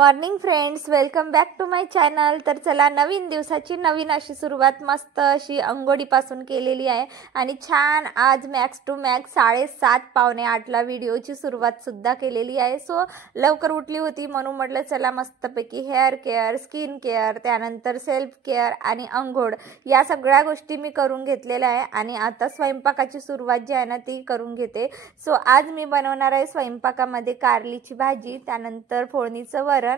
Morning friends, welcome back to my channel. तर चला, नवीन दिवसाची नवीन अशी सुरुवात मस्त अशी अंघोळीपासून केलेली आहे आणि छान आज मॅक्स टू मॅक्स 7:30 पावणे 8ला व्हिडिओची सुरुवात सुद्धा केलेली आहे। सो लवकर उठली होती म्हणून म्हटलं चला मस्तपैकी हेअर केअर, स्किन केअर, त्यानंतर सेल्फ केअर आणि अंघोळ या सगळ्या गोष्टी मी करून घेतलेल्या आहे आणि आता स्वयंपाकाची सुरुवात जी आहे ना ती करून घेते। सो आज मी बनवणार आहे स्वयंपाकामध्ये कारलीची भाजी, त्यानंतर फोडणीचं वरण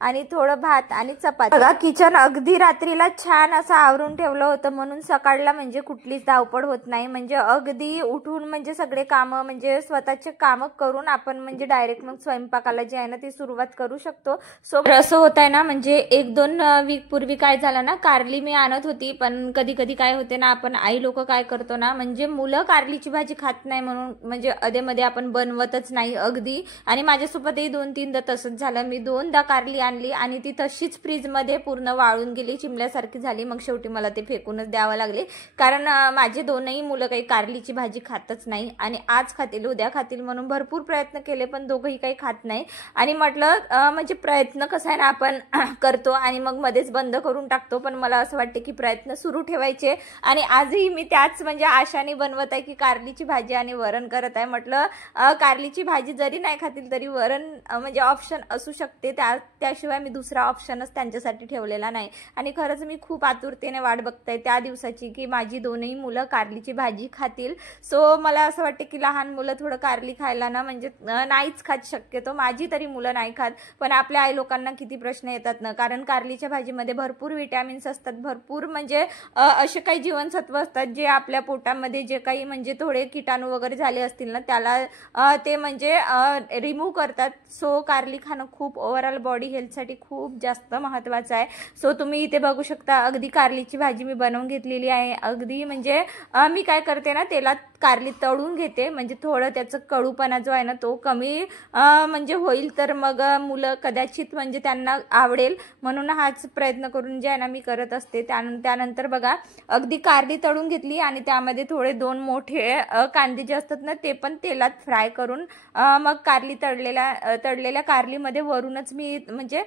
आणि थोडं भात आणि चपाती। बघा, किचन अगदी रात्रीला छान असं आवरून ठेवलं होतं म्हणून सकाळला म्हणजे कुठलीच धावपळ होत नाही। म्हणजे अगदी उठून म्हणजे सगळे कामं म्हणजे स्वतःचे कामं करून आपण म्हणजे डायरेक्ट मग स्वयंपाकाला जे आहे ना ती सुरुवात करू शकतो। सो असं होत आहे ना, म्हणजे 1-2 वीक पूर्वी काय झालं ना, कारली मी आणत होती पण कधी कधी काय होते ना, आपण आई लोक काय करतो ना, म्हणजे मुलं कारलीची भाजी खात नाही म्हणून म्हणजे अधेमध्ये आपण बनवतच नाही अगदी। आणि माझ्यासोबतही 2-3दा तसंच झालं। मी 2दा कारली आणली आणि ती तशीच फ्रीज मध्ये पूर्ण वाळून गेली, चिमल्यासारखी झाली। मग शेवटी मला ते फेकूनच द्यावं लागले, कारण माझे दोनही मुलं काही कारलीची भाजी खातच नाही आणि आज खातील उद्या खातील म्हणून भरपूर प्रयत्न केले पण दोघंही काही खात नाही। आणि म्हटलं म्हणजे प्रयत्न कसा आहे ना, आपण करतो आणि मग मध्येच बंद करून टाकतो, पण मला असं वाटते की प्रयत्न सुरू ठेवायचे आणि आजही मी त्याच म्हणजे आशाने बनवत आहे की कारलीची भाजी आणि वरण करत आहे। म्हटलं कारलीची भाजी जरी नाही खातील तरी वरण म्हणजे ऑप्शन असू शकते, त्याशिवाय मी दुसरा ऑप्शनच त्यांच्यासाठी ठेवलेला नाही। आणि खरंच मी खूप आतुरतेने वाट बघते त्या दिवसाची की माझी दोनही मुलं कारलीची भाजी खातील। सो मला असं वाटते की लहान मुलं थोडं कारली खायला ना म्हणजे नाहीच खात शक्यतो, माझी तरी मुलं नाही खात, पण आपल्या आई लोकांना किती प्रश्न येतात ना, कारण कारलीच्या भाजीमध्ये भरपूर विटॅमिन्स असतात, भरपूर म्हणजे असे काही जीवनसत्व असतात जे आपल्या पोटामध्ये जे काही म्हणजे थोडे कीटाणू वगैरे झाले असतील ना त्याला ते म्हणजे रिमूव्ह करतात। सो कारली खाणं खूप ओव्हरऑल बॉडी हेल्थसाठी खूप जास्त महत्त्वाचं आहे। सो तुम्ही इथे बघू शकता अगदी कारलीची भाजी मी बनवून घेतलेली आहे। अगदी म्हणजे मी काय करते ना, तेलात कारली तळून घेते म्हणजे थोडं त्याचं कडूपणा जो आहे ना तो कमी म्हणजे होईल, तर मग मुलं कदाचित म्हणजे त्यांना आवडेल म्हणून हाच प्रयत्न करून जे आहे ना मी करत असते। त्यानंतर बघा, अगदी कारली तळून घेतली आणि त्यामध्ये थोडे 2 मोठे कांदे जे असतात ना ते पण तेलात फ्राय करून मग कारली तळलेल्या कारलीमध्ये वरूनच मी म्हणजे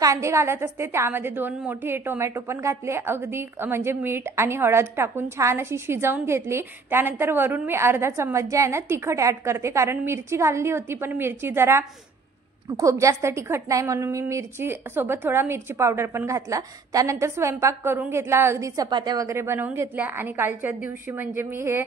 कांदे घालत असते, त्यामध्ये 2 मोठे टोमॅटो पण घातले, अगदी म्हणजे मीठ आणि हळद टाकून छान अशी शिजवून घेतली। त्यानंतर वरून मी अर्धा चम्मच जे आहे ना तिखट ऍड करते, कारण मिरची घालली होती पण मिरची जरा खूप जास्त तिखट नाही म्हणून मी मिरची सोबत थोडा मिरची पावडर पण घातला। त्यानंतर स्वयंपाक करून घेतला, अगदी चपात्या वगैरे बनवून घेतल्या आणि कालच्या दिवशी म्हणजे मी हे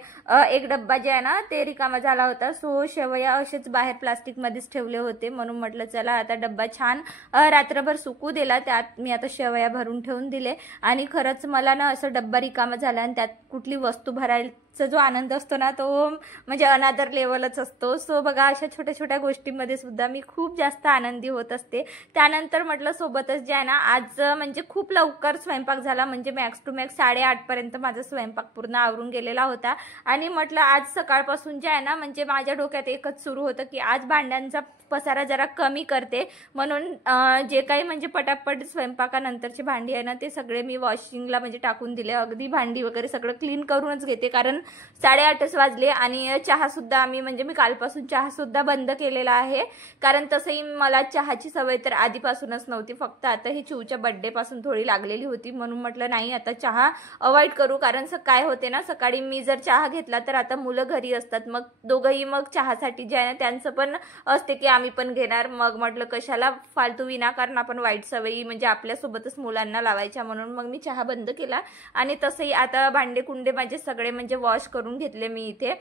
एक डब्बा जे आहे ना ते रिकामा झाला होता। सो शेवया असेच बाहेर प्लास्टिकमध्येच ठेवले होते म्हणून म्हटलं चला आता डब्बा छान रात्रभर सुकू दिला, त्यात मी आता शेवया भरून ठेवून दिले। आणि खरंच मला ना असं डब्बा रिकामा झाला आणि त्यात कुठली वस्तू भरायचा जो आनंद असतो ना तो म्हणजे अनादर लेवलच असतो। सो बघा, अशा छोट्या छोट्या गोष्टींमध्ये सुद्धा मी खूप जास्त आनंदी होत असते। त्यानंतर म्हटलं सोबतच जे आहे ना, आज म्हणजे खूप लवकर स्वयंपाक झाला, म्हणजे मॅक्स टू मॅक्स 8:30 पर्यंत माझा स्वयंपाक पूर्ण आवरून गेलेला होता। आणि म्हटलं आज सकाळपासून जे आहे ना म्हणजे माझ्या डोक्यात एकच सुरू होतं की आज भांड्यांचा पसारा जरा कमी करते, म्हणून जे काही म्हणजे पटापट स्वयंपाकानंतरची भांडी आहे ना ते सगळे मी वॉशिंगला म्हणजे टाकून दिले। अगदी भांडी वगैरे सगळं क्लीन करूनच घेते, कारण 8:30 वाजले आणि चहा सुद्धा म्हणजे मी कालपासून चहा सुद्धा बंद केलेला आहे, कारण तसंही मला चहाची सवय तर आधीपासूनच नव्हती, फक्त आता ही चिऊच्या बर्थडे पासून थोडी लागलेली होती म्हणून म्हटलं नाही आता चहा अवॉइड करू। कारण काय होते ना, सकाळी मी जर चहा घेतला तर आता मुलं घरी असतात, मग दोघंही मग चहासाठी जे आहे ना त्यांचं पण असते की आम्ही पण घेणार, मग म्हटलं कशाला फालतू विनाकारण आपण वाईट सवयी म्हणजे आपल्यासोबतच मुलांना लावायच्या, म्हणून मग मी चहा बंद केला। आणि तसंही आता भांडे कुंडे माझे सगळे म्हणजे वॉश करून घेतले मी इथे।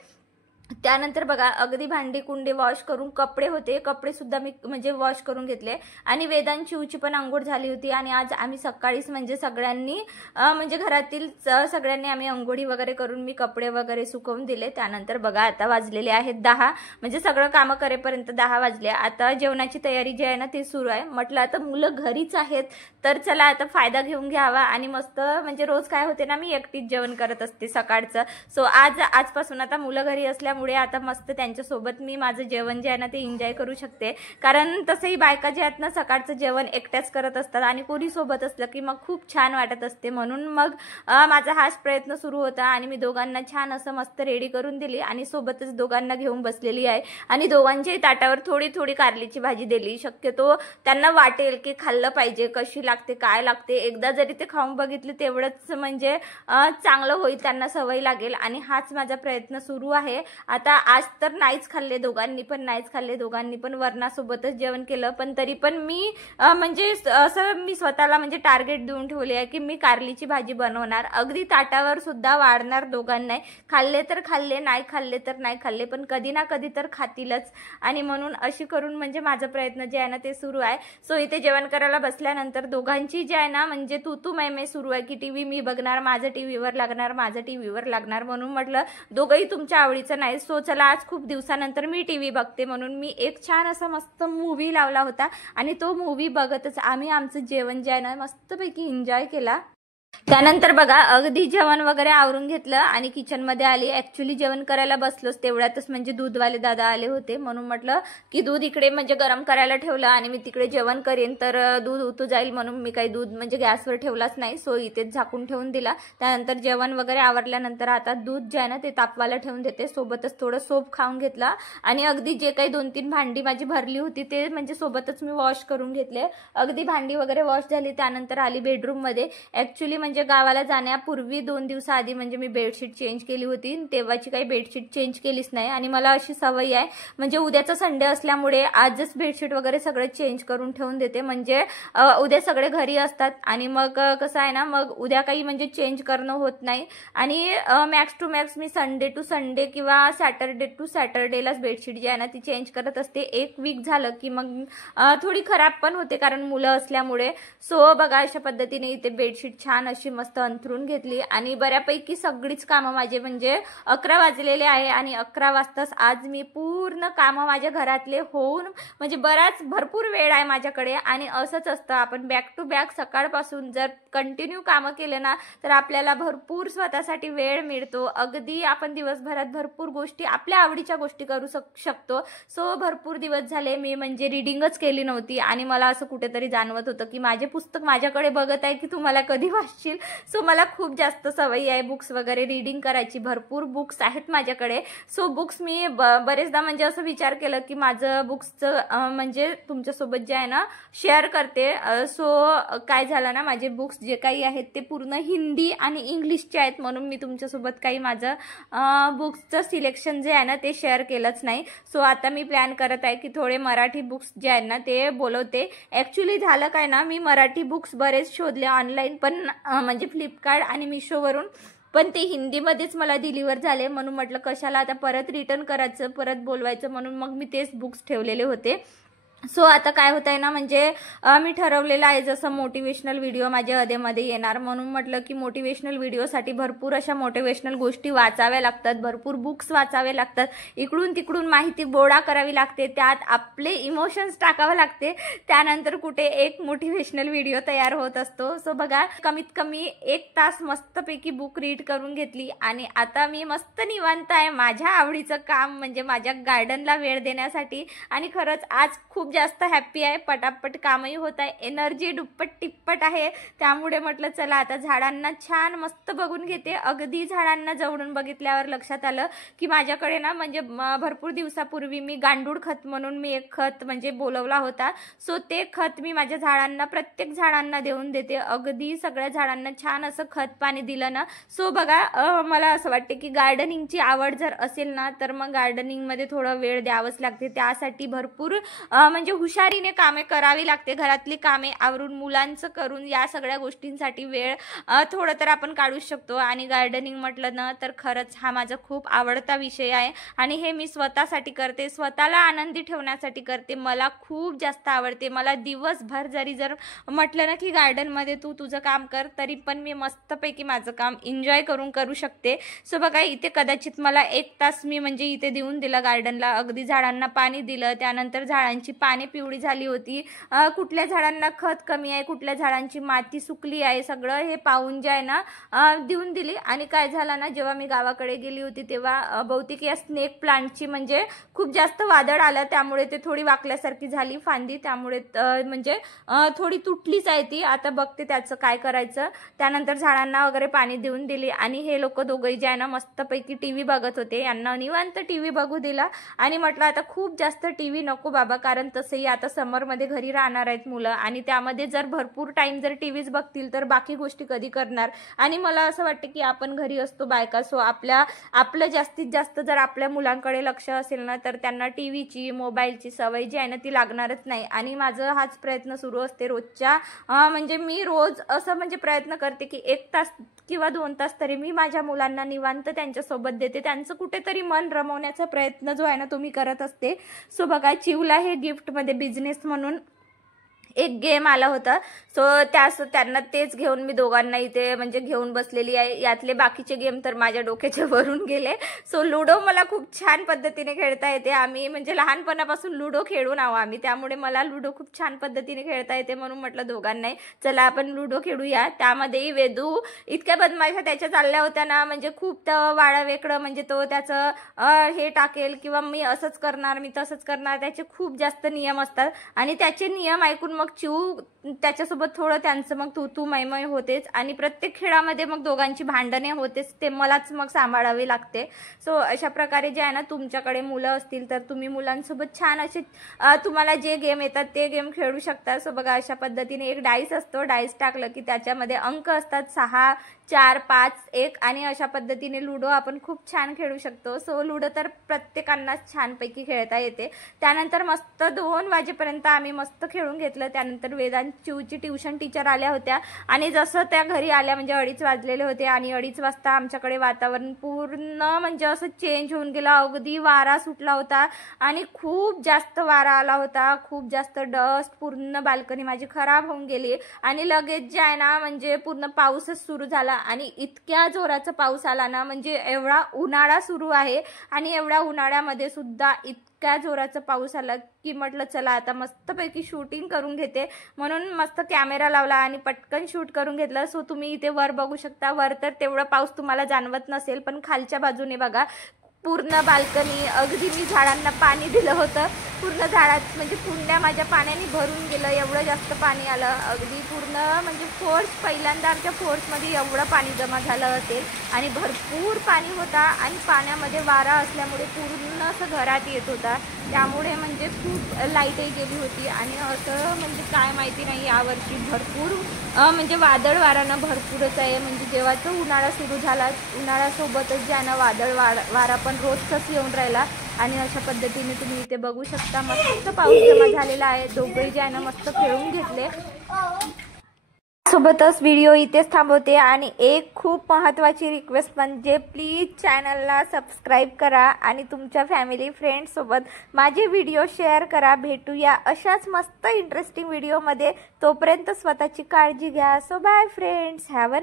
त्यानंतर बघा, अगदी भांडी कुंडे वॉश करून कपडे होते, कपडे सुद्धा मी म्हणजे वॉश करून घेतले आणि वेदांत चिऊची पण अंघोळ झाली होती। आणि आज आम्ही सकाळीच म्हणजे सगळ्यांनी म्हणजे घरातील सगळ्यांनी आम्ही अंघोळी वगैरे करून मी कपडे वगैरे सुकवून दिले। त्यानंतर बघा, आता वाजलेले आहेत 10, म्हणजे सगळं कामं करेपर्यंत 10 वाजले। आता जेवणाची तयारी जी आहे ना ती सुरू आहे। म्हटलं आता मुलं घरीच आहेत तर चला आता फायदा घेऊन घ्यावा आणि मस्त म्हणजे रोज काय होते ना, मी एकटीच जेवण करत असते सकाळचं। सो आजपासून आता मुलं घरी असल्या असल्यामुळे आता मस्त त्यांच्यासोबत मी माझं जेवण जे आहे ना ते एन्जॉय करू शकते. कारण तसंही बायका जे आहेत ना सकाळचं जेवण एकट्याच करत असतात आणि कोणी सोबत असलं की मग खूप छान वाटत असते. म्हणून मग माझा हाच प्रयत्न सुरू होता आणि मी दोघांना छान असं मस्त रेडी करून दिली आणि सोबतच दोघांना घेऊन बसलेली आहे आणि दोघांच्याही ताटावर थोडी थोडी कारलीची भाजी दिली. शक्यतो त्यांना वाटेल की खाल्लं पाहिजे, कशी लागते काय लागते. एकदा जरी ते खाऊन बघितले तेवढंच म्हणजे चांगलं होईल, त्यांना सवय लागेल आणि हाच माझा प्रयत्न सुरू आहे. आता आज तर नाहीच खाल्ले, दोघांनी पण नाहीच खाल्ले, दोघांनी पण वरणासोबतच जेवण केलं. पण तरी पण मी म्हणजे असं मी स्वतःला म्हणजे टार्गेट देऊन ठेवले आहे की मी कारलीची भाजी बनवणार, अगदी ताटावर सुद्धा वाढणार दोघांना. खाल्ले तर खाल्ले, नाही खाल्ले तर नाही खाल्ले, पण कधी ना कधी तर खातीलच. आणि म्हणून अशी करून म्हणजे माझा प्रयत्न जे आहे ना ते सुरू आहे. सो इथे जेवण करायला बसल्यानंतर दोघांची जे आहे ना म्हणजे तू मै सुरू आहे की टीव्ही मी बघणार, माझं टीव्हीवर लागणार, माझं टीव्हीवर लागणार. म्हणून म्हटलं दोघंही तुमच्या आवडीचं नाही, सो चला आज खूप दिवसानंतर मी टीव्ही बघते. म्हणून मी एक छान असा मस्त मूवी लावला होता आणि तो मूवी बघतच आम्ही आमचं जेवण जे आहे ना मस्तपैकी एन्जॉय केला. त्यानंतर बघा अगदी जेवण वगैरे आवरून घेतलं आणि किचनमध्ये आली. ॲक्च्युली जेवण करायला बसलोच तेवढ्यातच म्हणजे दूधवाले दादा आले होते. म्हणून म्हटलं की दूध इकडे म्हणजे गरम करायला ठेवलं आणि मी तिकडे जेवण करेन तर दूध उतू जाईल, म्हणून मी काही दूध म्हणजे गॅसवर ठेवलाच नाही. सो इथेच झाकून ठेवून दिला. त्यानंतर जेवण वगैरे आवरल्यानंतर आता दूध जे आहे ना ते तापवायला ठेवून देते. सोबतच थोडं सोप खाऊन घेतला आणि अगदी जे काही 2-3 भांडी माझी भरली होती ते म्हणजे सोबतच मी वॉश करून घेतले. अगदी भांडी वगैरे वॉश झाली. त्यानंतर आली बेडरूममध्ये. ॲक्च्युली म्हणजे गावाला जाण्यापूर्वी 2 दिवसाआधी म्हणजे मी बेडशीट चेंज केली होती, तेव्हाची काही बेडशीट चेंज केलीच नाही. आणि मला अशी सवय आहे म्हणजे उद्याचा संडे असल्यामुळे आजच बेडशीट वगैरे सगळे चेंज करून ठेवून देते. म्हणजे उद्या सगळे घरी असतात आणि मग कसं आहे ना मग उद्या काही म्हणजे चेंज करणं होत नाही. आणि मॅक्स टू मॅक्स मी संडे टू संडे किंवा सॅटर्डे टू सॅटर्डेलाच बेडशीट जी आहे ना ती चेंज करत असते. 1 वीक झालं की मग थोडी खराब पण होते कारण मुलं असल्यामुळे. सो बघा अशा पद्धतीने इथे बेडशीट छान अशी मस्त अंथरून घेतली आणि बऱ्यापैकी सगळीच कामं माझे म्हणजे 11 वाजलेले आहे आणि 11 वाजताच आज मी पूर्ण कामं माझ्या घरातले होऊन म्हणजे भरपूर वेळ आहे माझ्याकडे. आणि असंच असतं, आपण बॅक टू बॅक सकाळपासून जर कंटिन्यू कामं केले ना तर आपल्याला भरपूर स्वतःसाठी वेळ मिळतो. अगदी आपण दिवसभरात भरपूर गोष्टी आपल्या आवडीच्या गोष्टी करू शकतो. सो भरपूर दिवस झाले मी म्हणजे रीडिंगच केली नव्हती आणि मला असं कुठेतरी जाणवत होतं की माझे पुस्तक माझ्याकडे बघत आहे की तुम्हाला कधी वाचशील. सो मला खूप जास्त सवय आहे बुक्स वगैरे रीडिंग करायची, भरपूर बुक्स आहेत माझ्याकडे. सो बुक्स मी बरेचदा म्हणजे असं विचार केलं की माझं बुक्सचं म्हणजे तुमच्यासोबत जे आहे ना शेअर करते. सो काय झालं ना माझे बुक्स जे काही आहेत ते पूर्ण हिंदी आणि इंग्लिशचे आहेत, म्हणून मी तुमच्यासोबत काही माझं बुक्सचं सिलेक्शन जे आहे ना ते शेअर केलंच नाही. सो आता मी प्लॅन करत आहे की थोडे मराठी बुक्स जे आहेत ना ते बोलवते. ॲक्च्युली झालं काय ना मी मराठी बुक्स बरेच शोधले ऑनलाईन पण म्हणजे फ्लिपकार्ट आणि मिशोवरून, पण ते हिंदीमध्येच मला डिलिव्हर झाले. म्हणून म्हटलं कशाला आता परत रिटर्न करायचं परत बोलवायचं, म्हणून मग मी तेच बुक्स ठेवलेले होते. सो आता काय होत आहे ना म्हणजे मी ठरवलेलं आहे जसं मोटिवेशनल व्हिडिओ माझ्या अधेमध्ये येणार, म्हणून म्हटलं की मोटिवेशनल व्हिडिओसाठी भरपूर अशा मोटिवेशनल गोष्टी वाचाव्या लागतात, भरपूर बुक्स वाचावे लागतात, इकडून तिकडून माहिती गोळा करावी लागते, त्यात आपले इमोशन्स टाकावे लागते, त्यानंतर कुठे एक मोटिवेशनल व्हिडिओ तयार होत असतो. सो बघा कमीत कमी 1 तास मस्तपैकी बुक रीड करून घेतली आणि आता मी मस्त निवांत आहे माझ्या आवडीचं काम म्हणजे माझ्या गार्डनला वेळ देण्यासाठी. आणि खरंच आज खूप जास्त हॅप्पी आहे, पटापट कामही होत आहे, एनर्जी दुप्पट टिप्पट आहे. त्यामुळे म्हटलं चला आता झाडांना छान मस्त बघून घेते. अगदी झाडांना जवळून बघितल्यावर लक्षात आलं की माझ्याकडे ना म्हणजे भरपूर दिवसापूर्वी मी गांडूळ खत म्हणून मी एक खत म्हणजे बोलवला होता. सो ते खत मी माझ्या झाडांना प्रत्येक झाडांना देऊन देते. अगदी सगळ्या झाडांना छान असं खत पाणी दिलं ना. सो बघा मला असं वाटते की गार्डनिंगची आवड जर असेल ना तर मग गार्डनिंगमध्ये थोडा वेळ द्यावंच लागते. त्यासाठी भरपूर म्हणजे हुशारीने कामे करावी लागते, घरातली कामे आवरून मुलांचं करून या सगळ्या गोष्टींसाठी वेळ थोडं तर आपण काढू शकतो. आणि गार्डनिंग म्हटलं ना तर खरंच हा माझा खूप आवडता विषय आहे आणि हे मी स्वतःसाठी करते, स्वतःला आनंदी ठेवण्यासाठी करते. मला खूप जास्त आवडते. मला दिवसभर जर म्हटलं ना की गार्डनमध्ये तू तुझं काम कर तरी पण मी मस्तपैकी माझं काम एन्जॉय करू शकते. सो बघा इथे कदाचित मला 1 तास मी म्हणजे इथे देऊन दिला गार्डनला, अगदी झाडांना पाणी दिलं, त्यानंतर झाडांची पाने पिवळी झाली होती, कुठल्या झाडांना खत कमी आहे, कुठल्या झाडांची माती सुकली आहे, सगळं हे पाहून जे आहे ना देऊन दिली. आणि काय झालं ना, जेव्हा मी गावाकडे गेली होती तेव्हा बहुतेक या स्नेक प्लांटची म्हणजे खूप जास्त वादळ आलं, त्यामुळे ते थोडी वाकल्यासारखी झाली फांदी, त्यामुळे म्हणजे थोडी तुटलीच आहे ती. आता बघते त्याचं काय करायचं. त्यानंतर झाडांना वगैरे पाणी देऊन दिली आणि हे लोक दोघंही जे आहे ना मस्तपैकी टीव्ही बघत होते. यांना निवांत टीव्ही बघू दिला आणि म्हटलं आता खूप जास्त टीव्ही नको बाबा, कारण तसंही आता समरमध्ये घरी राहणार आहेत मुलं आणि त्यामध्ये जर भरपूर टाइम जर टीव्हीच बघतील तर बाकी गोष्टी कधी करणार. आणि मला असं वाटतं की आपण घरी असतो बायका, सो आपलं जास्तीत जास्त जर आपल्या मुलांकडे लक्ष असेल ना तर त्यांना टीव्हीची मोबाईलची सवय जी आहे ना ती लागणारच नाही. आणि माझं हाच प्रयत्न सुरू असते रोजच्या, म्हणजे मी रोज असं म्हणजे प्रयत्न करते की 1 तास किंवा 2 तास तरी मी माझ्या मुलांना निवांत त्यांच्यासोबत देते, त्यांचं कुठेतरी मन रमवण्याचा प्रयत्न जो आहे ना तो मी करत असते. सो बघा, चिवला हे गिफ्टमध्ये बिझनेस म्हणून एक गेम आला होता, सो त्यांना तेच घेऊन मी दोघांना इथे म्हणजे घेऊन बसलेली आहे. यातले बाकीचे गेम तर माझ्या डोक्याच्या वरून गेले. सो लुडो मला खूप छान पद्धतीने खेळता येते. आम्ही म्हणजे लहानपणापासून लुडो खेळून आहो आम्ही, त्यामुळे मला लुडो खूप छान पद्धतीने खेळता येते. म्हणून म्हटलं दोघांनाही चला आपण लुडो खेळूया. त्यामध्येही वेदू इतक्या बदमाशा त्याच्या चालल्या होत्या ना, म्हणजे खूप वाडा वेकडं, म्हणजे तो त्याचं हे टाकेल किंवा मी असंच करणार, मी तसंच करणार, त्याचे खूप जास्त नियम असतात आणि त्याचे नियम ऐकून मग चिऊ त्याच्यासोबत थोडं त्यांचं मग तू मै होतेच आणि प्रत्येक खेळामध्ये मग दोघांची भांडणे होतेच, ते मलाच मग सांभाळावे लागते. सो अशा प्रकारे जे आहे ना तुमच्याकडे मुलं असतील तर तुम्ही मुलांसोबत छान असे तुम्हाला जे गेम येतात ते गेम खेळू शकता. सो बघा, अशा पद्धतीने एक डाईस असतो, डाईस टाकलं की त्याच्यामध्ये अंक असतात 6, 4, 5, 1 आणि अशा पद्धतीने लुडो आपण खूप छान खेळू शकतो. सो लुडो तर प्रत्येकांनाच छानपैकी खेळता येते. त्यानंतर मस्त 2 वाजेपर्यंत आम्ही मस्त खेळून घेतलं. त्यानंतर वेदांत चिऊची ट्युशन टीचर आल्या होत्या आणि जसं त्या घरी आल्या म्हणजे 2:30 वाजलेले होते आणि 2:30 वाजता आमच्याकडे वातावरण पूर्ण म्हणजे असं चेंज होऊन गेलं. अगदी वारा सुटला होता आणि खूप जास्त वारा आला होता, खूप जास्त डस्ट, पूर्ण बाल्कनी माझी खराब होऊन गेली आणि लगेच जे आहे ना म्हणजे पूर्ण पाऊसच सुरू झाला आणि इतक्या जोराचा पाऊस आला ना, म्हणजे एवढा उन्हाळा सुरू आहे आणि एवढ्या उन्हाळ्यामध्ये सुद्धा इतक्या जोराचा पाऊस आला की म्हटलं चला आता मस्तपैकी शूटिंग करून घेते, म्हणून मस्त कॅमेरा लावला आणि पटकन शूट करून घेतलं. सो तुम्ही इथे वर बघू शकता, वर तर तेवढा पाऊस तुम्हाला जाणवत नसेल, पण खालच्या बाजूने बघा पूर्ण बाल्कनी, अगदी मी झाडांना पाणी दिलं होतं, पूर्ण झाडात म्हणजे पूर्ण माझ्या पाण्याने भरून गेलं, एवढं जास्त पाणी आलं. अगदी पूर्ण म्हणजे पहिल्यांदाच्या फोर्समध्ये एवढं पाणी जमा झालं असेल आणि भरपूर पाणी होता आणि पाण्यामध्ये वारा असल्यामुळे पूर्ण असं घरात येत होता, त्यामुळे म्हणजे खूप लाईटही गेली होती. आणि असं म्हणजे काय माहिती नाही, यावर्षी भरपूर म्हणजे वादळ वारानं भरपूरच आहे. म्हणजे जेव्हा तो उन्हाळा सुरू झाला, उन्हाळ्यासोबतच ज्यानं वादळ वारा पण रोजचाच येऊन राहिला आणि अशा पद्धतीने तुम्ही इथे बघू शकता मस्त पाऊस जमा झालेला आहे. दोघंही जे आहे ना मस्त खेळून घेतले. सोबतच व्हिडिओ इथेच थांबवते आणि एक खूप महत्त्वाची रिक्वेस्ट म्हणजे प्लीज चॅनलला सबस्क्राईब करा आणि तुमच्या फॅमिली फ्रेंड्ससोबत माझे व्हिडिओ शेअर करा. भेटूया अशाच मस्त इंटरेस्टिंग व्हिडिओमध्ये. तोपर्यंत स्वतःची काळजी घ्या. So bye friends, have a